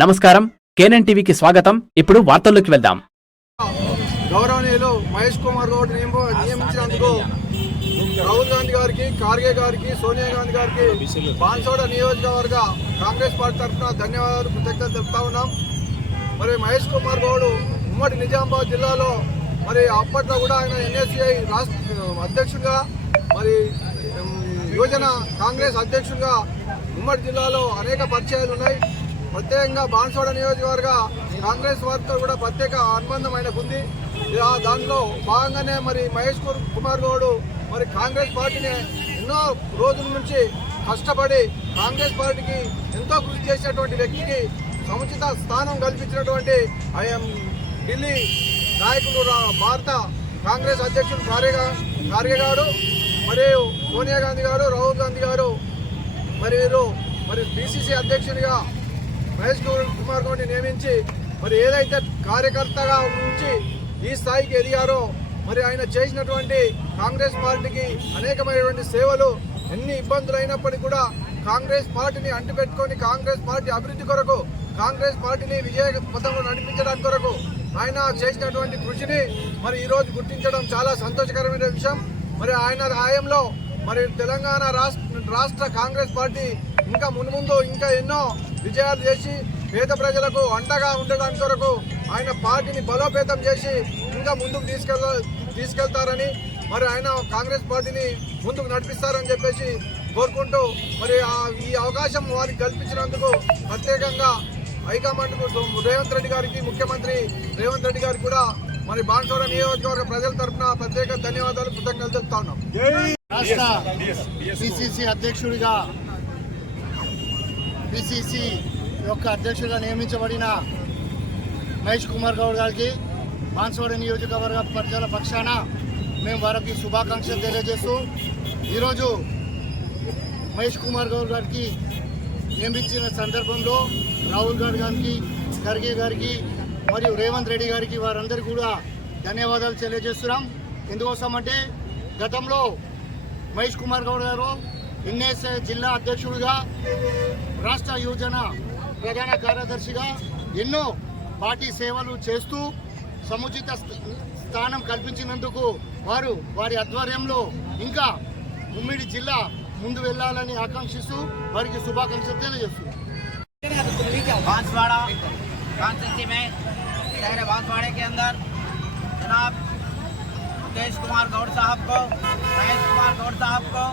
నమస్కారం. కేనన్ టీవీకి స్వాగతం. ఇప్పుడు వార్తల్లోకి వెళ్దాం. గౌరవనీయులు మహేష్ కుమార్ గౌడ్ నియమించినందుకు రాహుల్ గాంధీ గారికి ఖార్గే గారికి సోనియా గాంధీ గారికి బాన్సోడ నియోజకవర్గ కాంగ్రెస్ పార్టీ తరఫున ధన్యవాదాలు కృతజ్ఞతలు చెప్తా ఉన్నాం. మరి మహేష్ కుమార్ గౌడ్ ఉమ్మడి నిజామాబాద్ జిల్లాలో మరి అప్పట్లో కూడా ఆయన ఎన్ఎస్సిఐ రాష్ట్ర అధ్యక్షుడిగా మరి యువజన కాంగ్రెస్ అధ్యక్షుడిగా ఉమ్మడి జిల్లాలో అనేక పరిచయాలు ఉన్నాయి ప్రత్యేకంగా బాన్సోడ నియోజకవర్గ కాంగ్రెస్ వారితో కూడా ప్రత్యేక అనుబంధం ఆయనకు ఉంది ఇక దానిలో భాగంగానే మరి మహేష్ కుమార్ గౌడ్ మరి కాంగ్రెస్ పార్టీని ఎన్నో రోజుల నుంచి కష్టపడి కాంగ్రెస్ పార్టీకి ఎంతో కృషి చేసినటువంటి వ్యక్తికి సముచిత స్థానం కల్పించినటువంటి ఆయన ఢిల్లీ నాయకులు రా- భారత కాంగ్రెస్ అధ్యక్షులు ఖార్గే గా- ఖార్గే గారు మరియు సోనియా గాంధీ గారు రాహుల్ గాంధీ గారు మరి వీరు మరి బీసీసీ అధ్యక్షునిగా మహేష్ కుమార్ గౌడ్ని నియమించి మరి ఏదైతే కార్యకర్తగా నుంచి ఈ స్థాయికి ఎదిగారో మరి ఆయన చేసినటువంటి కాంగ్రెస్ పార్టీకి అనేకమైనటువంటి సేవలు ఎన్ని ఇబ్బందులు అయినప్పటికీ కూడా కాంగ్రెస్ పార్టీని అంటిపెట్టుకొని కాంగ్రెస్ పార్టీ అభివృద్ధి కొరకు కాంగ్రెస్ పార్టీని విజయ పథంలో నడిపించడానికి కొరకు ఆయన చేసినటువంటి కృషిని మరి ఈరోజు గుర్తించడం చాలా సంతోషకరమైన విషయం. మరి ఆయన హయాంలో మరి తెలంగాణ రాష్ట్ర రాష్ట్ర కాంగ్రెస్ పార్టీ ఇంకా మున్ముందు ఇంకా ఎన్నో విజయాలు చేసి పేద ప్రజలకు అండగా ఉండడానికి కొరకు ఆయన పార్టీని బలోపేతం చేసి ఇంకా ముందుకు తీసుకెళ్ళ తీసుకెళ్తారని మరి ఆయన కాంగ్రెస్ పార్టీని ముందుకు నడిపిస్తారని చెప్పేసి కోరుకుంటూ మరి ఆ- ఈ అవకాశం వారికి కల్పించినందుకు ప్రత్యేకంగా హైకమాండ్కు రేవంత్ రెడ్డి గారికి ముఖ్యమంత్రి రేవంత్ రెడ్డి గారికి కూడా మరి బాన్సోడ నియోజకవర్గ ప్రజల తరఫున ప్రత్యేక ధన్యవాదాలు కృతజ్ఞతలు తెలుపుతా ఉన్నాం. రాష్ట్ర అధ్యక్షుడిగా పిసిసి యొక్క అధ్యక్షుడిగా నియమించబడిన మహేష్ కుమార్ గౌడ్ గారికి బాన్సవాడ నియోజకవర్గ ప్రజల పక్షాన మేము వారికి శుభాకాంక్షలు తెలియజేస్తూ ఈరోజు మహేష్ కుమార్ గౌడ్ గారికి నియమించిన సందర్భంలో రాహుల్ గాంధీ గారికి ఖర్గే గారికి మరియు రేవంత్ రెడ్డి గారికి వారందరికీ కూడా ధన్యవాదాలు తెలియజేస్తున్నాం. ఎందుకోసమంటే గతంలో మహేష్ కుమార్ గౌడ్ గారు ఎన్ఎస్ జిల్లా అధ్యక్షుడిగా రాష్ట్ర యువజన ప్రధాన కార్యదర్శిగా ఎన్నో పార్టీ సేవలు చేస్తూ సముచిత స్థ- స్థానం కల్పించినందుకు వారు వారి ఆధ్వర్యంలో ఇంకా ఉమ్మిడి జిల్లా ముందు వెళ్ళాలని ఆకాంక్షిస్తూ వారికి శుభాకాంక్షలు తెలియజేస్తున్నాం बांसवाड़ा कॉन्स्टिट्यूंसी में शहर बांसवाड़े के अंदर जनाब मुकेश कुमार गौड़ साहब को महेश कुमार गौड़ साहब को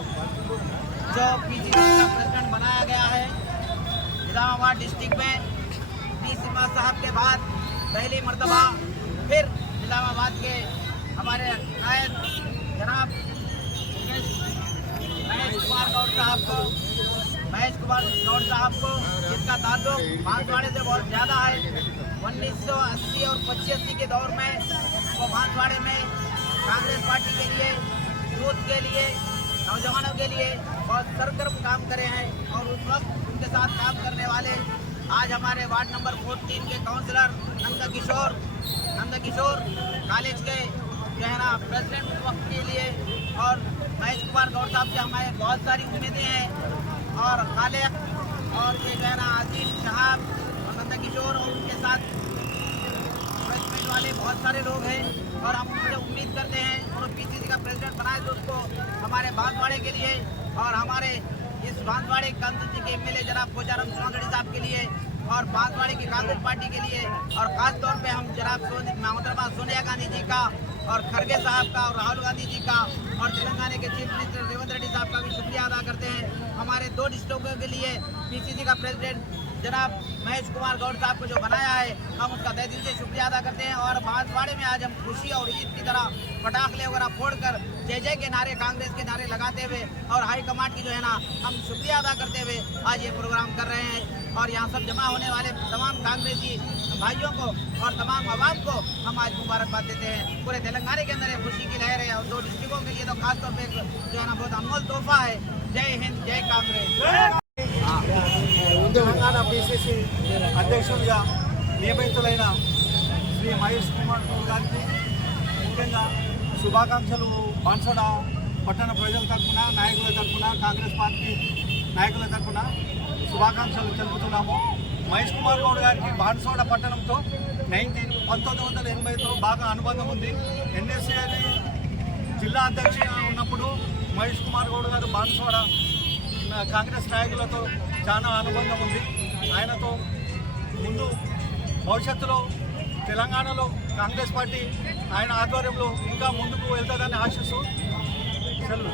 जो पीजीसी का प्रेसिडेंट बनाया गया है। निजामाबाद डिस्ट्रिक्ट में डी सिम्हा साहब के बाद पहली मरतबा, फिर निजामाबाद के हमारे नायब जनाब महेश कुमार गौड़ साहब को, महेश कुमार गौड़ साहब को जिसका ताल्लुक बांसवाड़े से बहुत ज़्यादा है। 1980 और 85 के दौर में वो बांसवाड़े में कांग्रेस पार्टी के लिए यूथ के लिए नौजवानों के लिए बहुत सरगर्म काम करे हैं और उस वक्त उनके साथ काम करने वाले आज हमारे वार्ड नंबर 14 के काउंसलर नंद किशोर नंद किशोर कॉलेज के जो है ना प्रेसिडेंट वक्त के लिए और महेश कुमार गौड़ साहब से हमारे बहुत सारी उम्मीदें हैं और खालिक और ये जो है ना आसिफ शहाब और नंद किशोर और उनके साथ वाले बहुत सारे लोग हैं और हम उनसे उम्मीद करते हैं और पीसीसी का प्रेसिडेंट बनाए तो उसको हमारे बांसवाड़े के लिए और हमारे इस बांसवाड़े कांग्रेस के एम एल ए जनाब कोचाराम चौधरी साहब के लिए और बांसवाड़े की कांग्रेस पार्टी के लिए और खास तौर पे हम जनाब मोहतरमा सोनिया गांधी जी का और खड़गे साहब का और राहुल गांधी जी का और तेलंगाना के चीफ मिनिस्टर रेवंत रेड्डी साहब का भी शुक्रिया अदा करते हैं। हमारे दो डिस्ट्रिक्टों के लिए पीसीसी का प्रेसिडेंट जनाब महेश कुमार गौड़ साहब को जो बनाया है, हम उसका तय दिल से शुक्रिया अदा करते हैं और बांसवाड़े में आज हम खुशी और ईद की तरह पटाखे वगैरह फोड़कर जय जय के नारे, कांग्रेस के नारे लगाते हुए और हाईकमांड की जो है ना, हम शुक्रिया अदा करते हुए आज ये प्रोग्राम कर रहे हैं और यहाँ सब जमा होने वाले तमाम कांग्रेसी भाइयों को और तमाम आवाम को हम आज मुबारकबाद देते हैं। पूरे तेलंगाना के अंदर खुशी की लहर है और दो डिस्ट्रिक्टों के लिए तो खासतौर पर जो है ना, बहुत अनमोल तोहफा है। जय हिंद, जय कांग्रेस। తెలంగాణ బీసీసీ అధ్యక్షుడిగా నియమితులైన శ్రీ మహేష్ కుమార్ గారికి ముఖ్యంగా శుభాకాంక్షలు. బాన్సడ పట్టణ ప్రజల తరఫున నాయకుల తరఫున కాంగ్రెస్ పార్టీ నాయకుల తరఫున శుభాకాంక్షలు తెలుపుతున్నాము. మహేష్ కుమార్ గౌడ్ గారికి బాన్సోడ పట్టణంతో నైన్టీన్ పంతొమ్మిది వందల ఎనభైతో బాగా అనుబంధం ఉంది. ఎన్ఎస్ఏ జిల్లా అధ్యక్షుడిగా ఉన్నప్పుడు మహేష్ కుమార్ గౌడ్ గారు బాన్సోడ కాంగ్రెస్ నాయకులతో చాలా అనుబంధం ఉంది. ఆయనతో ముందు భవిష్యత్తులో తెలంగాణలో కాంగ్రెస్ పార్టీ ఆయన ఆధ్వర్యంలో ఇంకా ముందుకు వెళ్తుందని ఆశిస్తూ సెలవు.